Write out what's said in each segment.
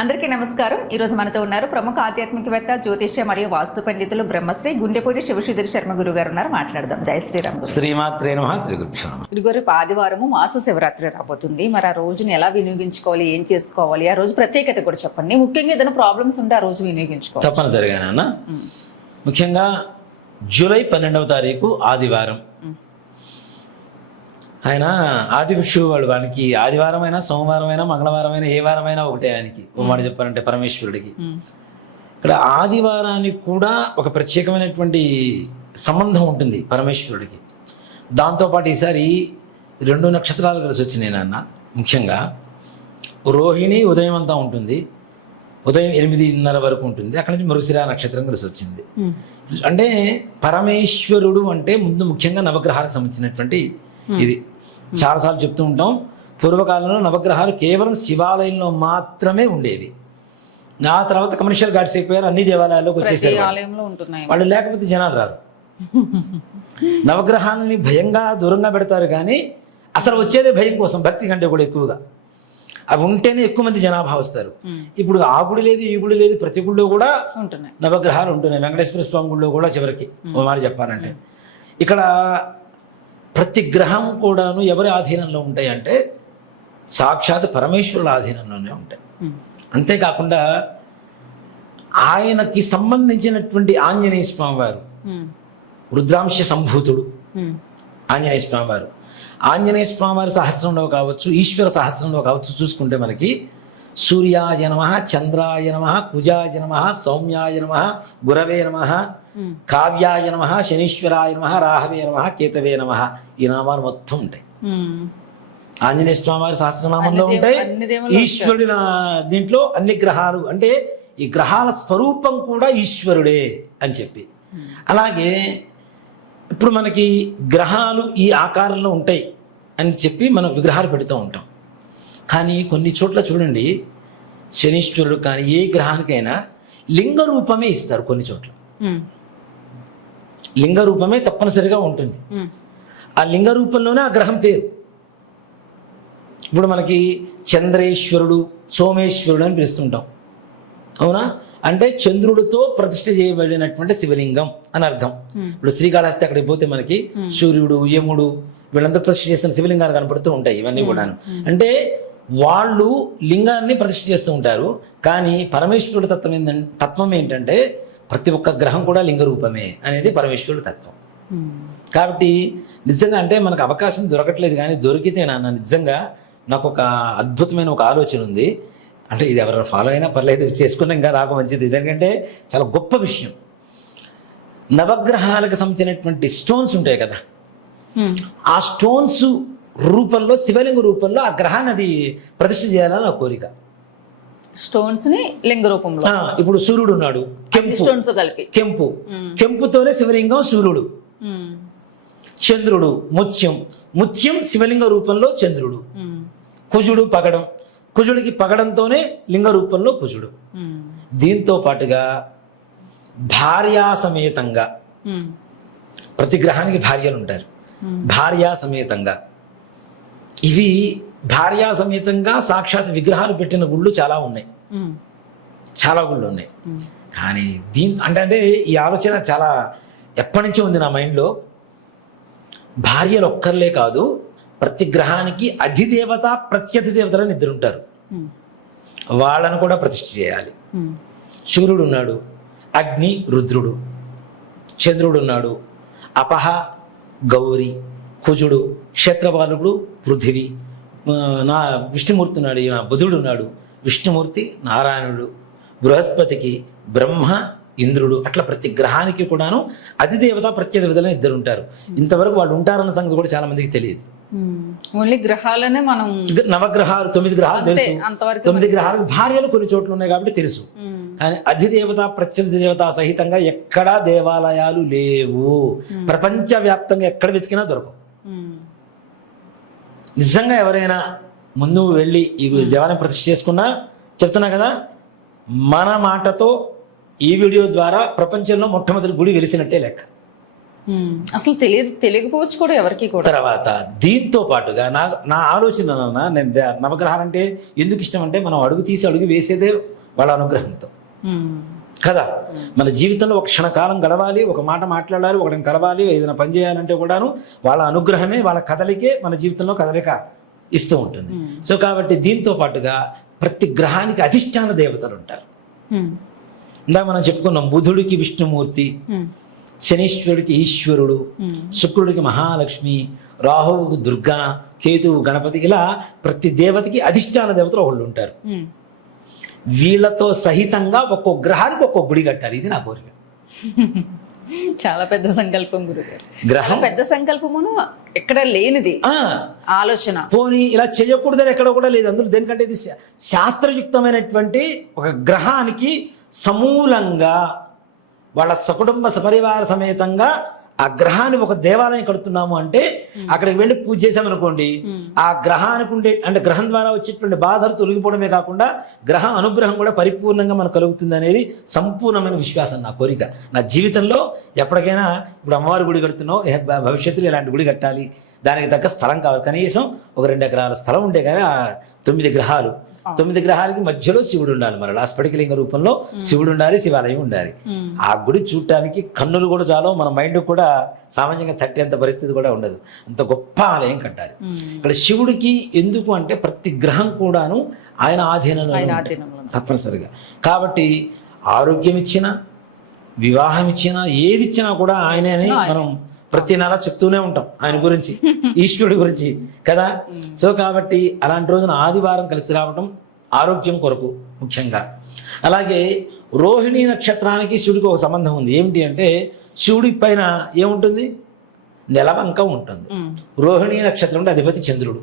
అందరికీ నమస్కారం. ఈ రోజు మనతో ఉన్నారు ప్రముఖ ఆధ్యాత్మికవేత్త, జ్యోతిష్య మరియు వాస్తు పండితులు బ్రహ్మశ్రీ గుండెపూడి శివశ్రీధర్ శర్మ గురువు గారు ఉన్నారు. మాట్లాడదాం. జై శ్రీరామ్. శ్రీమాత్రే నమః. శ్రీ గురుభ్యో నమః. గురుగారు, ఆదివారము మాస శివరాత్రి రాబోతుంది. మరి ఆ రోజుని ఎలా వినియోగించుకోవాలి, ఏం చేసుకోవాలి, ఆ రోజు ప్రత్యేకత కూడా చెప్పండి. ముఖ్యంగా ఏదైనా ప్రాబ్లమ్స్ ఉంటే ఆ రోజు వినియోగించుకోవాలి. తప్పనిసరిగా నాన్న. ముఖ్యంగా జూలై 12వ తారీఖు ఆదివారం. ఆయన ఆది విషువు వాడికి ఆదివారం అయినా, సోమవారం అయినా, మంగళవారం అయినా, ఏ వారమైనా ఒకటే ఆయనకి. ఓ మాట చెప్పాలంటే పరమేశ్వరుడికి. ఇక్కడ ఆదివారానికి కూడా ఒక ప్రత్యేకమైనటువంటి సంబంధం ఉంటుంది పరమేశ్వరుడికి. దాంతోపాటు ఈసారి 2 నక్షత్రాలు కలిసి వచ్చినాయి నాన్న. ముఖ్యంగా రోహిణి ఉదయం అంతా ఉంటుంది, ఉదయం 8:30 వరకు ఉంటుంది. అక్కడి నుంచి మృగశిర నక్షత్రం కలిసి వచ్చింది. అంటే పరమేశ్వరుడు అంటే ముందు ముఖ్యంగా నవగ్రహాలకు సంబంధించినటువంటి ఇది. చాలాసార్లు చెప్తూ ఉంటాం, పూర్వకాలంలో నవగ్రహాలు కేవలం శివాలయంలో మాత్రమే ఉండేవి. ఆ తర్వాత కమర్షియల్ గాడ్స్ అయిపోయారు, అన్ని దేవాలయాల్లోకి వచ్చేసారు. వాళ్ళు లేకపోతే జనాలు రారు. నవగ్రహాలని భయంగా దూరంగా పెడతారు, కానీ అసలు వచ్చేదే భయం కోసం, భక్తి కంటే కూడా ఎక్కువగా. అవి ఉంటేనే ఎక్కువ మంది జనాభా వస్తారు. ఇప్పుడు ఆ గుడి లేదు, ఈ గుడి లేదు, ప్రతి గుడిలో కూడా నవగ్రహాలు ఉంటున్నాయి. వెంకటేశ్వర స్వామి గుడిలో కూడా చివరికి ఓ మాట చెప్పాలంటే ఇక్కడ ప్రతి గ్రహం కూడాను ఎవరి ఆధీనంలో ఉంటాయి అంటే సాక్షాత్ పరమేశ్వరుల ఆధీనంలోనే ఉంటాయి. అంతేకాకుండా ఆయనకి సంబంధించినటువంటి ఆంజనేయ స్వామి వారు రుద్రాంశ సంభూతుడు. ఆంజనేయ స్వామి వారు ఆంజనేయ సహస్రంలో కావచ్చు, ఈశ్వర సహస్రంలో కావచ్చు, చూసుకుంటే మనకి సూర్యాయ నమః, చంద్రాయ నమః, కుజాయ నమః, సౌమ్యాయ నమః, గురవే నమః, కావ్యాయ నమః, శనీశ్వరాయ నమః, రాహవే నమః, కేతవే నమః, ఈ నామాలు మొత్తం ఉంటాయి. ఆంజనేయ స్వామి వారి సహస్రనామంలో ఉంటాయి. ఈశ్వరుడి దీంట్లో అన్ని గ్రహాలు, అంటే ఈ గ్రహాల స్వరూపం కూడా ఈశ్వరుడే అని చెప్పి. అలాగే ఇప్పుడు మనకి గ్రహాలు ఈ ఆకారంలో ఉంటాయి అని చెప్పి మనం విగ్రహాలు పెడుతూ ఉంటాం. కానీ కొన్ని చోట్ల చూడండి, శనీశ్వరుడు కానీ ఏ గ్రహానికైనా లింగ రూపమే ఇస్తారు. కొన్ని చోట్ల లింగ రూపమే తప్పనిసరిగా ఉంటుంది. ఆ లింగ రూపంలోనే ఆ గ్రహం పేరు. ఇప్పుడు మనకి చంద్రేశ్వరుడు, సోమేశ్వరుడు అని పిలుస్తుంటాం, అవునా? అంటే చంద్రుడితో ప్రతిష్ఠ చేయబడినటువంటి శివలింగం అని అర్థం. ఇప్పుడు శ్రీకాళహస్తి అక్కడికి పోతే మనకి సూర్యుడు, యముడు వీళ్ళందరూ ప్రతిష్ఠ చేసిన శివలింగాలు కనపడుతూ ఉంటాయి. ఇవన్నీ కూడాను అంటే వాళ్ళు లింగాన్ని ప్రతిష్ఠ చేస్తూ ఉంటారు. కానీ పరమేశ్వరుడు తత్వం ఏంటంటే ప్రతి ఒక్క గ్రహం కూడా లింగ రూపమే అనేది పరమేశ్వరుడు తత్వం. కాబట్టి నిజంగా అంటే మనకు అవకాశం దొరకట్లేదు, కానీ దొరికితే నాన్న నిజంగా నాకు ఒక అద్భుతమైన ఒక ఆలోచన ఉంది. అంటే ఇది ఎవరైనా ఫాలో అయినా పర్లేదు, చేసుకున్నా ఇంకా నాకు మంచిది. ఎందుకంటే చాలా గొప్ప విషయం. నవగ్రహాలకు సంబంధించినటువంటి స్టోన్స్ ఉంటాయి కదా, ఆ స్టోన్స్ రూపంలో, శివలింగ రూపంలో ఆ గ్రహాన్ని అది ప్రతిష్ఠ చేయాలని నా కోరిక. స్టోన్స్ ని లింగ రూపంలో. ఇప్పుడు సూర్యుడు ఉన్నాడు, కెంపుతోనే శివలింగం సూర్యుడు. చంద్రుడు ముత్యం శివలింగ రూపంలో చంద్రుడు. కుజుడు పగడం, కుజుడికి పగడంతోనే లింగ రూపంలో కుజుడు. దీంతో పాటుగా భార్యా సమేతంగా, ప్రతి గ్రహానికి భార్యలు ఉంటారు, భార్యా సమేతంగా. ఇవి భార్యా సమేతంగా సాక్షాత్ విగ్రహాలు పెట్టిన గుళ్ళు చాలా ఉన్నాయి, చాలా గుళ్ళు ఉన్నాయి. కానీ అంటే ఈ ఆలోచన చాలా ఎప్పటి నుంచో ఉంది నా మైండ్లో. భార్యలు ఒక్కర్లే కాదు, ప్రతి గ్రహానికి అధిదేవత, ప్రత్యధి దేవతలని ఇద్దరు ఉంటారు. వాళ్ళను కూడా ప్రతిష్ఠ చేయాలి. సూర్యుడు ఉన్నాడు, అగ్ని రుద్రుడు. చంద్రుడు ఉన్నాడు, అపహ గౌరి. కుజుడు క్షేత్రపాలకుడు పృథివీ. నా విష్ణుమూర్తి ఉన్నాడు, ఈయన బుధుడు ఉన్నాడు, విష్ణుమూర్తి నారాయణుడు. బృహస్పతికి బ్రహ్మ, ఇంద్రుడు. అట్లా ప్రతి గ్రహానికి కూడాను అధిదేవత, ప్రత్యదేవతలని ఇద్దరు ఉంటారు. ఇంతవరకు వాళ్ళు ఉంటారన్న సంగతి కూడా చాలా మందికి తెలియదు. ఓన్లీ గ్రహాలనే మనం, నవగ్రహాలు 9 గ్రహాలు తెలుసు. 9 గ్రహాలకు భార్యలు కొన్ని చోట్ల ఉన్నాయి కాబట్టి తెలుసు. కానీ అధిదేవత, ప్రత్యధిదేవత సహితంగా ఎక్కడా దేవాలయాలు లేవు. ప్రపంచవ్యాప్తంగా ఎక్కడ వెతికినా దొరకవు. నిజంగా ఎవరైనా ముందు వెళ్ళి ఈ దేవాలయం ప్రతిష్ఠ చేసుకున్నా, చెప్తున్నా కదా, మన మాటతో ఈ వీడియో ద్వారా ప్రపంచంలో మొట్టమొదటి గుడి వెలిసినట్టే లెక్క. అసలు తెలియకపోవచ్చు కూడా ఎవరికి కూడా. తర్వాత దీంతో పాటుగా నా ఆలోచన నేను నవగ్రహాలు అంటే ఎందుకు ఇష్టం అంటే మనం అడుగు తీసి అడుగు వేసేదే వాళ్ళ అనుగ్రహంతో కదా. మన జీవితంలో ఒక క్షణకాలం గడవాలి, ఒక మాట మాట్లాడాలి, ఒకరిని కలవాలి, ఏదైనా పని చేయాలంటే కూడాను వాళ్ళ అనుగ్రహమే, వాళ్ళ కదలికే మన జీవితంలో కదలిక ఇస్తూ ఉంటుంది. సో కాబట్టి దీంతో పాటుగా ప్రతి గ్రహానికి అధిష్టాన దేవతలు ఉంటారు. ఇందాక మనం చెప్పుకున్నాం, బుధుడికి విష్ణుమూర్తి, శనీశ్వరుడికి ఈశ్వరుడు, శుక్రుడికి మహాలక్ష్మి, రాహువుకి దుర్గా, కేతువు గణపతి, ఇలా ప్రతి దేవతకి అధిష్టాన దేవతలు ఒకళ్ళు ఉంటారు. వీళ్ళతో సహితంగా ఒక్కో గ్రహానికి ఒక్కో గుడి కట్టాలి. ఇది నా కోరిక. చాలా పెద్ద సంకల్పం గురుగారు. గ్రహం పెద్ద సంకల్పమును ఎక్కడ లేనిది ఆలోచన. పోనీ ఇలా చేయకూడదని ఎక్కడ కూడా లేదు. అందులో దేనికంటే ఇది శాస్త్రయుక్తమైనటువంటి ఒక గ్రహానికి సమూలంగా వాళ్ళ సకుటుంబ సపరివార సమేతంగా ఆ గ్రహాన్ని ఒక దేవాలయం కడుతున్నాము అంటే అక్కడికి వెళ్ళి పూజ చేసామనుకోండి, ఆ గ్రహానికి ఉండే అంటే గ్రహం ద్వారా వచ్చేటువంటి బాధలు తొలగిపోవడమే కాకుండా గ్రహ అనుగ్రహం కూడా పరిపూర్ణంగా మనకు కలుగుతుంది అనేది సంపూర్ణమైన విశ్వాసం, నా కోరిక. నా జీవితంలో ఎప్పటికైనా ఇప్పుడు అమ్మవారి గుడి కడుతున్నావు, భవిష్యత్తులో ఇలాంటి గుడి కట్టాలి, దానికి తగ్గ స్థలం కావాలి. కనీసం ఒక 2 ఎకరాల స్థలం ఉంటే కానీ ఆ 9 గ్రహాలు, 9 గ్రహాలకి మధ్యలో శివుడు ఉండాలి. మరి స్ఫటికలింగ రూపంలో శివుడు ఉండాలి, శివాలయం ఉండాలి. ఆ గుడి చూడటానికి కన్నులు కూడా చాలు, మన మైండ్ కూడా సామాన్యంగా తట్టేంత పరిస్థితి కూడా ఉండదు. అంత గొప్ప ఆలయం కట్టాలి. ఇక్కడ శివుడికి ఎందుకు అంటే ప్రతి గ్రహం కూడాను ఆయన ఆధీనంలో తప్పనిసరిగా. కాబట్టి ఆరోగ్యం ఇచ్చినా, వివాహం ఇచ్చినా, ఏది ఇచ్చినా కూడా ఆయనే అని మనం ప్రతి నెల చెప్తూనే ఉంటాం ఆయన గురించి, ఈశ్వరుడి గురించి కదా. సో కాబట్టి అలాంటి రోజున ఆదివారం కలిసి రావడం ఆరోగ్యం కొరకు ముఖ్యంగా. అలాగే రోహిణీ నక్షత్రానికి శివుడికి ఒక సంబంధం ఉంది. ఏమిటి అంటే శివుడి పైన ఏముంటుంది, నెలవంక ఉంటుంది. రోహిణీ నక్షత్రం అధిపతి చంద్రుడు.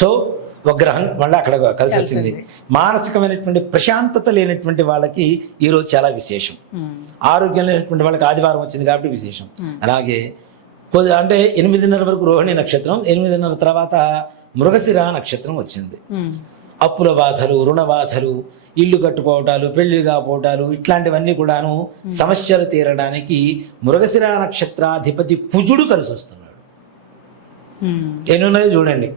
సో ఒక గ్రహం మళ్ళీ అక్కడ కలిసి వచ్చింది. మానసికమైనటువంటి ప్రశాంతత లేనటువంటి వాళ్ళకి ఈరోజు చాలా విశేషం. ఆరోగ్యం లేనటువంటి వాళ్ళకి ఆదివారం వచ్చింది కాబట్టి విశేషం. అలాగే అంటే 8:30 వరకు రోహిణి నక్షత్రం, 8:30 తర్వాత మృగశిర నక్షత్రం వచ్చింది. అప్పుల బాధలు, రుణ బాధలు, ఇల్లు కట్టుకోవటాలు, పెళ్లి కాపోవటాలు, ఇట్లాంటివన్నీ కూడాను సమస్యలు తీరడానికి మృగశిర నక్షత్రాధిపతి కుజుడు కలిసి వస్తున్నాడు. ఎన్నున్నది చూడండి,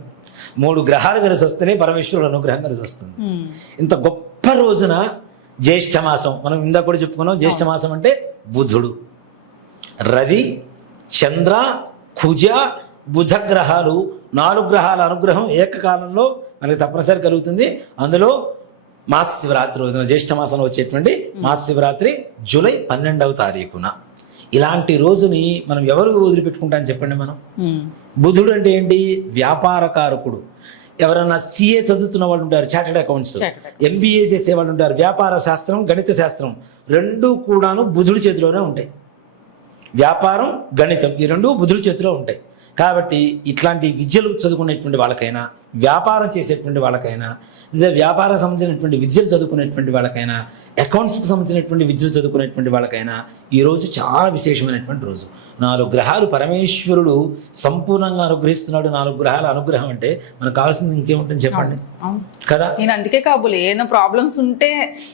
3 గ్రహాలు కలిసి వస్తేనే పరమేశ్వరుడు అనుగ్రహం కలిసి వస్తుంది. ఇంత గొప్ప రోజున జ్యేష్ఠ మాసం, మనం ఇందాక కూడా చెప్పుకున్నాం. జ్యేష్ఠ మాసం అంటే బుధుడు, రవి, చంద్ర, కుజ, బుధ గ్రహాలు, 4 గ్రహాల అనుగ్రహం ఏకకాలంలో మనకి తప్పనిసరి కలుగుతుంది. అందులో మహాశివరాత్రి రోజున, జ్యేష్ఠ మాసంలో వచ్చేటువంటి మహాశివరాత్రి జూలై 12వ తారీఖున. ఇలాంటి రోజుని మనం ఎవరు వదిలిపెట్టుకుంటామని చెప్పండి. మనం బుధుడు అంటే ఏంటి, వ్యాపారకారకుడు. ఎవరైనా సిఏ చదువుతున్న వాళ్ళు ఉంటారు, చార్టెడ్ అకౌంట్స్, ఎంబీఏ చేసే వాళ్ళు ఉంటారు. వ్యాపార శాస్త్రం, గణిత శాస్త్రం రెండూ కూడాను బుధుడి చేతిలోనే ఉంటాయి. వ్యాపారం, గణితం ఈ రెండూ బుధుడి చేతిలో ఉంటాయి. కాబట్టి ఇట్లాంటి విద్యలు చదువుకునేటువంటి వాళ్ళకైనా, వ్యాపారం చేసేటువంటి వాళ్ళకైనా, లేదా వ్యాపారం సంబంధించినటువంటి విద్యలు చదువుకునేటువంటి వాళ్ళకైనా, అకౌంట్స్కి సంబంధించినటువంటి విద్యలు చదువుకునేటువంటి వాళ్ళకైనా ఈరోజు చాలా విశేషమైనటువంటి రోజు. 4 గ్రహాలు పరమేశ్వరుడు సంపూర్ణంగా అనుగ్రహిస్తున్నాడు. 4 గ్రహాల అనుగ్రహం అంటే మనకు కావాల్సింది ఇంకేముంటుంది చెప్పండి కదా. నేను అందుకే కాబోలు ఏమైనా ప్రాబ్లమ్స్ ఉంటే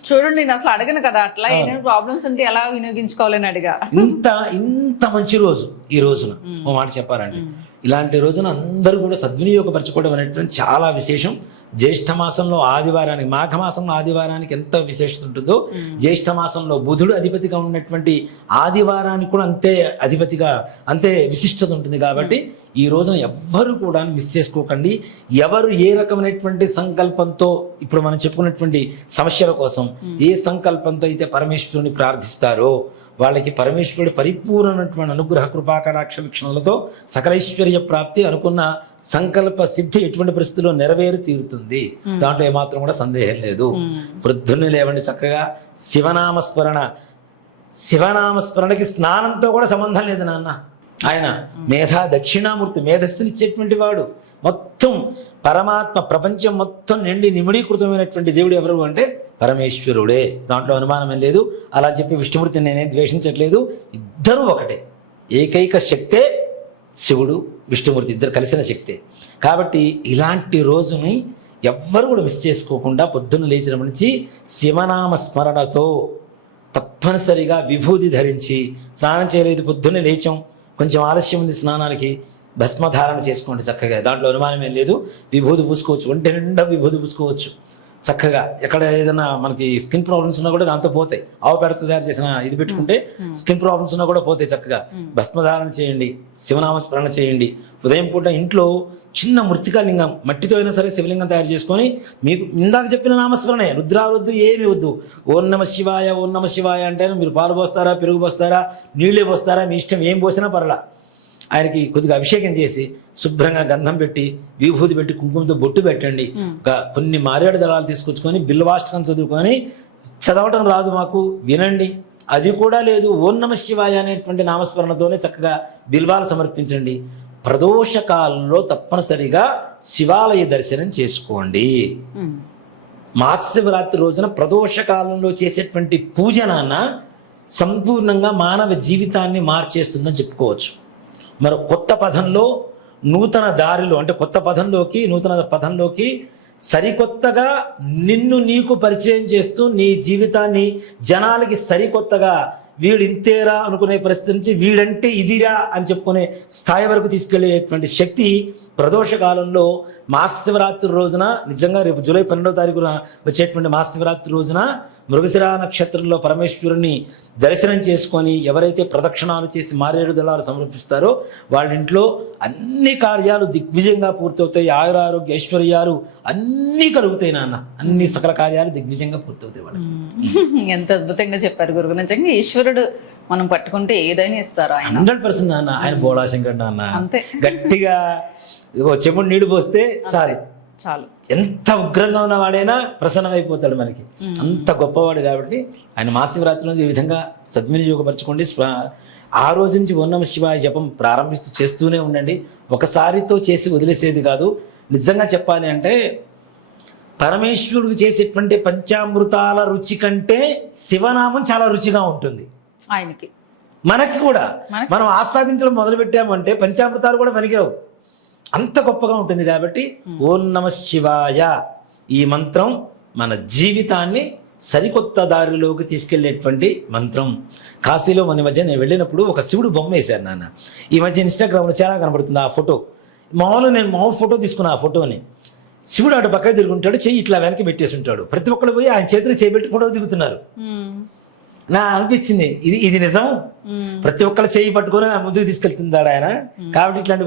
చూడండి, నేను అసలు అడగను కదా, అట్లా ఏమైనా ప్రాబ్లమ్స్ ఉంటే ఎలా వినియోగించుకోవాలని అడిగా. ఇంత మంచి రోజు ఈ రోజున ఓ మాట చెప్పాలంటే, ఇలాంటి రోజున అందరూ కూడా సద్వినియోగపరచుకోవడం అనేటువంటి చాలా విశేషం. జ్యేష్ఠ మాసంలో ఆదివారానికి, మాఘమాసంలో ఆదివారానికి ఎంత విశేషత ఉంటుందో, జ్యేష్ఠ మాసంలో బుధుడు అధిపతిగా ఉన్నటువంటి ఆదివారానికి కూడా అంతే విశిష్టత ఉంటుంది. కాబట్టి ఈ రోజున ఎవ్వరు కూడా మిస్ చేసుకోకండి. ఎవరు ఏ రకమైనటువంటి సంకల్పంతో, ఇప్పుడు మనం చెప్పుకున్నటువంటి సమస్యల కోసం ఏ సంకల్పంతో అయితే పరమేశ్వరుని ప్రార్థిస్తారో వాళ్ళకి పరమేశ్వరుడి పరిపూర్ణమైనటువంటి అనుగ్రహ కృపాకటాక్ష వీక్షణలతో సకలైశ్వర్య ప్రాప్తి, అనుకున్న సంకల్ప సిద్ధి ఎటువంటి పరిస్థితుల్లో నెరవేరి తీరుతుంది. దాంట్లో ఏమాత్రం కూడా సందేహం లేదు. వృద్ధుల్ని లేవండి, చక్కగా శివనామస్మరణకి స్నానంతో కూడా సంబంధం లేదు నాన్న. ఆయన దక్షిణామూర్తి, మేధస్సునిచ్చేటువంటి వాడు. మొత్తం పరమాత్మ ప్రపంచం మొత్తం నిండి నిమిడీకృతమైనటువంటి దేవుడు ఎవరు అంటే పరమేశ్వరుడే. దాంట్లో అనుమానం ఏం లేదు. అలా చెప్పి విష్ణుమూర్తిని నేనేం ద్వేషించట్లేదు. ఇద్దరు ఒకటే, ఏకైక శక్తే శివుడు, విష్ణుమూర్తి, ఇద్దరు కలిసిన శక్తే. కాబట్టి ఇలాంటి రోజుని ఎవ్వరు కూడా మిస్ చేసుకోకుండా పొద్దున్న లేచిన నుంచి శివనామ స్మరణతో తప్పనిసరిగా విభూది ధరించి, స్నానం చేయలేదు పొద్దున్నే లేచాం, కొంచెం ఆలస్యం ఉంది స్నానానికి, భస్మధారణ చేసుకోండి చక్కగా, దాంట్లో అనుమానం ఏం లేదు. విభూది పూసుకోవచ్చు, ఒంటి నిండా విభూది పూసుకోవచ్చు చక్కగా. ఎక్కడ ఏదైనా మనకి స్కిన్ ప్రాబ్లమ్స్ ఉన్నా కూడా దాంతో పోతాయి. ఆవు పేడతో తయారు చేసిన ఇది పెట్టుకుంటే స్కిన్ ప్రాబ్లమ్స్ ఉన్నా కూడా పోతాయి చక్కగా. భస్మధారణ చేయండి, శివనామస్మరణ చేయండి. ఉదయం పూట ఇంట్లో చిన్న మృతికా లింగం, మట్టితో అయినా సరే శివలింగం తయారు చేసుకొని, మీకు ఇందాక చెప్పిన నామస్మరణే, రుద్రావద్దు ఏమి వద్దు. ఓం నమ శివాయ, ఓం నమ శివాయ అంటే మీరు పాలు పోస్తారా, పెరుగు పోస్తారా, నీళ్ళే పోస్తారా, మీ ఇష్టం, ఏం పోసినా పర్లా. ఆయనకి కొద్దిగా అభిషేకం చేసి శుభ్రంగా గంధం పెట్టి, విభూతి పెట్టి, కుంకుమతో బొట్టు పెట్టండి. కొన్ని మారేడు దళాలు తీసుకొచ్చుకొని బిల్వాష్టకం చదువుకొని, చదవటం రాదు మాకు, వినండి. అది కూడా లేదు, ఓం నమ శివాయ అనేటువంటి నామస్మరణతోనే చక్కగా బిల్వాలు సమర్పించండి. ప్రదోష కాలంలో తప్పనిసరిగా శివాలయ దర్శనం చేసుకోండి. మహాశివరాత్రి రోజున ప్రదోష కాలంలో చేసేటువంటి పూజ సంపూర్ణంగా మానవ జీవితాన్ని మార్చేస్తుందని చెప్పుకోవచ్చు. మరి కొత్త పదంలో, నూతన దారిలో, అంటే కొత్త పదంలోకి, నూతన పదంలోకి సరికొత్తగా నిన్ను నీకు పరిచయం చేస్తూ, నీ జీవితాన్ని జనాలకి సరికొత్తగా వీడు ఇంతేరా అనుకునే పరిస్థితి నుంచి వీడంటే ఇదిరా అని చెప్పుకునే స్థాయి వరకు తీసుకెళ్లేటువంటి శక్తి ప్రదోష కాలంలో మహాశివరాత్రి రోజున, నిజంగా రేపు జూలై 12వ తారీఖున వచ్చేటువంటి మహాశివరాత్రి రోజున మృగశిర నక్షత్రంలో పరమేశ్వరుని దర్శనం చేసుకొని ఎవరైతే ప్రదక్షిణాలు చేసి మారేడు దళాలు సమర్పిస్తారో వాళ్ళ ఇంట్లో అన్ని కార్యాలు దిగ్విజయంగా పూర్తవుతాయి. ఆయురారోగ్య ఐశ్వర్యాలు అన్నీ కలుగుతాయి నాన్న, అన్ని సకల కార్యాలు దిగ్విజయంగా పూర్తవుతాయి వాళ్ళకి. ఎంత అద్భుతంగా చెప్పారు గురువు. నిజంగా ఈశ్వరుడు మనం పట్టుకుంటే ఏదైనా ఇస్తారు ఆయన. 100% నాన్న. ఆయన బోళాశంకర్ నాన్న, అంతే. గట్టిగా చెముడు నీళ్లు పోస్తే చాలు, ఎంత ఉగ్రంగా ఉన్నవాడైనా ప్రసన్నమైపోతాడు మనకి. అంత గొప్పవాడు కాబట్టి ఆయన మహాశివరాత్రి రోజు ఈ విధంగా సద్వినియోగపరచుకోండి. ఆ రోజు నుంచి ఓం నమః శివాయ జపం ప్రారంభిస్తూ చేస్తూనే ఉండండి. ఒకసారితో చేసి వదిలేసేది కాదు. నిజంగా చెప్పాలి అంటే పరమేశ్వరుడికి చేసేటువంటి పంచామృతాల రుచి కంటే శివనామం చాలా రుచిగా ఉంటుంది ఆయనకి. మనకి కూడా మనం ఆస్వాదించడం మొదలు పెట్టామంటే పంచామృతాలు కూడా పనికిరావు, అంత గొప్పగా ఉంటుంది. కాబట్టి ఓం నమః శివాయ ఈ మంత్రం మన జీవితాన్ని సరికొత్త దారిలోకి తీసుకెళ్లేటువంటి మంత్రం. కాశీలో మన మధ్య నేను వెళ్ళినప్పుడు ఒక శివుడు బొమ్మ వేశారు నాన్న. ఈ మధ్య ఇన్స్టాగ్రామ్లో చాలా కనబడుతుంది ఆ ఫోటో. నేను మామూలు ఫోటో తీసుకున్నా. ఆ ఫోటోని శివుడు అటు పక్కన తిరుగుంటాడు, చెయ్యి ఇట్లా వెనక్కి పెట్టేసి ఉంటాడు. ప్రతి ఒక్కరు పోయి ఆయన చేతులు చేయబెట్టి ఫోటో దిగుతున్నారు. నా అనిపించింది ఇది నిజం. ప్రతి ఒక్కరు చేయి పట్టుకొని ముందుకు తీసుకెళ్తున్నాడు ఆయన. కాబట్టి ఇట్లాంటి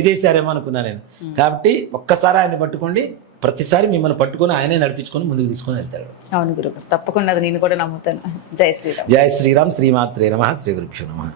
ఇదేసారేమో అనుకున్నా నేను. కాబట్టి ఒక్కసారి ఆయన పట్టుకోండి, ప్రతిసారి మిమ్మల్ని పట్టుకొని ఆయనే నడిపించుకొని ముందుకు తీసుకొని వెళ్తాడు. అవును గురువు, తప్పకుండా అది నేను కూడా నమ్ముతాను. జై శ్రీరామ్. జై శ్రీరామ్. శ్రీమాత్రే నమః. శ్రీ గురుభ్యో నమః.